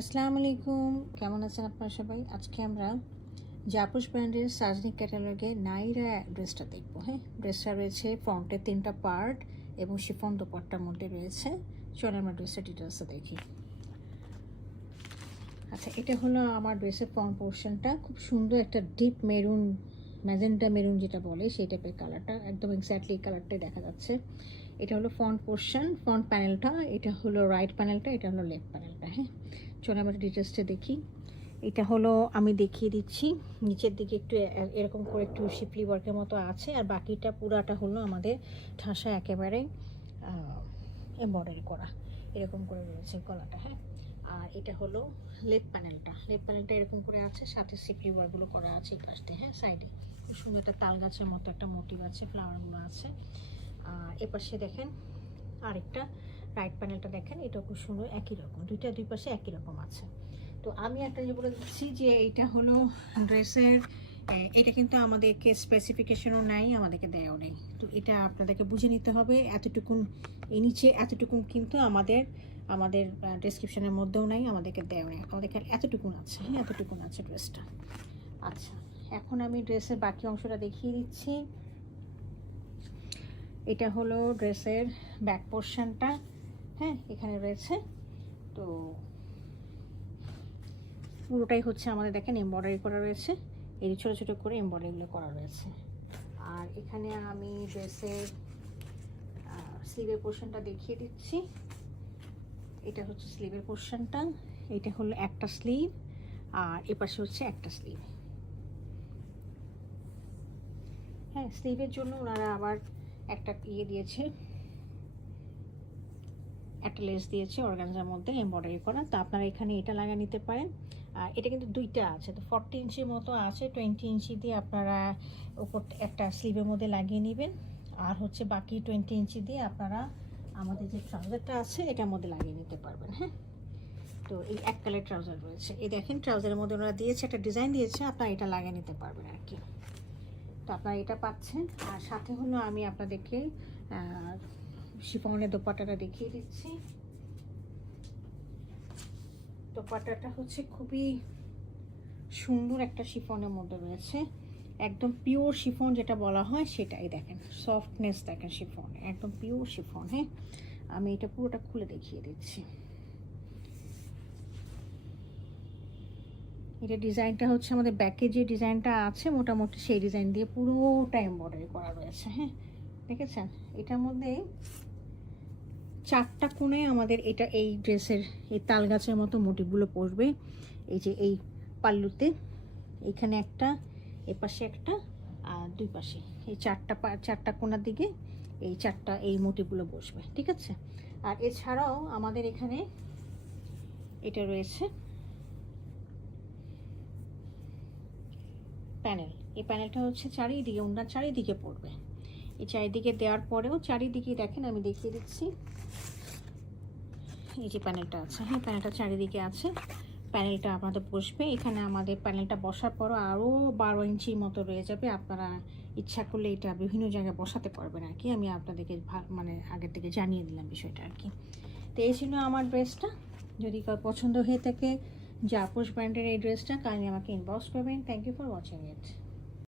আসসালামু আলাইকুম, কেমন আছেন আপনারা সবাই? আজকে আমরা জাপুস ব্র্যান্ডের সাজনিক ক্যাটালগে নাইরা ড্রেসটা দেখবো। হ্যাঁ, ড্রেসটা রয়েছে ফ্রন্টে 3টা পার্ট এবং শিফন দোপাট্টার মধ্যে রয়েছে। চলো আমরা ড্রেসের ডিটেলসটা দেখি। আচ্ছা, এটা হলো আমার ড্রেসের ফ্রন্ট পোর্শনটা। খুব সুন্দর একটা ডিপ মেরুন, ম্যাজেন্টা মেরুন যেটা বলে সেই টাইপের কালারটা, একদম এক্স্যাক্টলি এই কালারটাই দেখা যাচ্ছে। এটা হলো ফ্রন্ট পোর্শন, ফ্রন্ট প্যানেলটা। এটা হলো রাইট প্যানেলটা, এটা হলো লেফট প্যানেলটা। হ্যাঁ, চলো আমরা ডিটেলসটা দেখি। এটা হলো, আমি দেখিয়ে দিচ্ছি, নিচের দিকে একটু এরকম করে একটু শিপলি ওয়ার্কের মতো আছে, আর বাকিটা পুরাটা হলো আমাদের ঠাসা একেবারে এমব্রয়ডারি করা, এরকম করে রয়েছে গলাটা। হ্যাঁ, আর এটা হলো লেফট প্যানেলটা। লেফট প্যানেলটা এরকম করে আছে, সাথে শিপলি ওয়ার্কগুলো করা আছে এই পাশে। হ্যাঁ, সাইডে খুব সুন্দর একটা তাল গাছের মতো একটা মোটিভ আছে, ফ্লাওয়ারগুলো আছে। আর এপাশে দেখেন আরেকটা রাইট প্যানেলটা দেখেন, এটা খুব সুন্দর, একই রকম, দুই পাশে একই রকম আছে। তো আমি একটা যে বলে দিচ্ছি যে এইটা হলো ড্রেসের, এটা কিন্তু আমাদেরকে স্পেসিফিকেশনও নাই, আমাদেরকে দেয়ও নেই। তো এটা আপনাদেরকে বুঝে নিতে হবে। এতটুকুন এই নিচে এতটুকুন কিন্তু আমাদের ডেসক্রিপশনের মধ্যেও নাই, আমাদেরকে দেয়ও নেই, আমাদেরকে এতটুকুন আছে। হ্যাঁ, এতটুকুন আছে ড্রেসটা। আচ্ছা, এখন আমি ড্রেসের বাকি অংশটা দেখিয়ে দিচ্ছি। এটা হলো ড্রেসের ব্যাক পোর্শনটা। হ্যাঁ, এখানে রয়েছে, তো পুরোটাই হচ্ছে আমাদের দেখেন এমব্রয়ডারি করা রয়েছে, এই ছোটো ছোটো করে এমব্রয়ডারিগুলো করা রয়েছে। আর এখানে আমি ড্রেসের স্লিভের পোর্শনটা দেখিয়ে দিচ্ছি। এটা হচ্ছে স্লিভের পোর্শনটা, এটা হলো একটা স্লিভ, আর এপাশে হচ্ছে একটা স্লিভ। হ্যাঁ, স্লিভের জন্য ওনারা আবার একটা দিয়েছে, একটা লেস দিয়েছে অর্গানজার মধ্যে এমব্রয়ডারি করা। তো আপনারা এখানে এটা লাগিয়ে নিতে পারেন। এটা কিন্তু দুইটা আছে, তো 40 ইঞ্চির মতো আছে, 20 ইঞ্চি দিয়ে আপনারা উপর একটা স্লিভের মধ্যে লাগিয়ে নেবেন, আর হচ্ছে বাকি 20 ইঞ্চি দিয়ে আপনারা আমাদের যে ট্রাউজারটা আছে এটার মধ্যে লাগিয়ে নিতে পারবেন। হ্যাঁ, তো এই এক কালার ট্রাউজার রয়েছে, এই দেখেন ট্রাউজারের মধ্যে ওনারা দিয়েছে, একটা ডিজাইন দিয়েছে, আপনারা এটা লাগিয়ে নিতে পারবেন আর কি। তো আপনারা এটা পাচ্ছেন। আর সাথে হলো আমি আপনাদেরকে শিফনের দোপাট্টাটা দেখিয়ে দিচ্ছি। দোপাট্টাটা হচ্ছে খুবই সুন্দর একটা শিফনের মধ্যে রয়েছে, একদম পিওর শিফন যেটা বলা হয় সেটাই। দেখেন সফটনেস, দেখেন শিফন, একদম পিওর শিফন। হ্যাঁ, আমি এটা পুরোটা খুলে দেখিয়ে দিচ্ছি। এটা ডিজাইনটা হচ্ছে আমাদের ব্যাকে যে ডিজাইনটা আছে মোটামুটি সেই ডিজাইন দিয়ে পুরোটা এমব্রয়ডারি করা রয়েছে। হ্যাঁ, দেখেছেন, এটার মধ্যে 4টা কোণে আমাদের এটা এই ড্রেসের এই তাল গাছের মতো মোটিভগুলো পড়বে। এই যে এই পাল্লুতে এইখানে একটা, এপাশে একটা, আর দুই পাশে এই 4টা কোণার দিকে এই 4টা এই মোটিভগুলো বসবে। ঠিক আছে, আর এছাড়াও আমাদের এখানে এটা রয়েছে প্যানেল। এই প্যানেলটা হচ্ছে চারিদিকে, ওনার চারিদিকে পড়বে। এই চারিদিকে দেওয়ার পরেও চারিদিকে দেখেন, আমি দেখিয়ে দিচ্ছি, এই যে প্যানেলটা আছে। হ্যাঁ, প্যানেলটা চারিদিকে আছে, প্যানেলটা আপনাদের বসবে এখানে। আমাদের প্যানেলটা বসার পরও আরও 12 ইঞ্চির মতো রয়ে যাবে, আপনারা ইচ্ছা করলে এটা বিভিন্ন জায়গায় বসাতে পারবেন আর কি। আমি আপনাদেরকে মানে আগের থেকে জানিয়ে দিলাম বিষয়টা আর কি। তো এই ছিল আমার ড্রেসটা। যদি কার পছন্দ হয়ে থাকে জাপুস ব্র্যান্ডের এই ড্রেসটা, কাইন্ডলি আমাকে ইনবক্স করবেন। Thank you for watching it.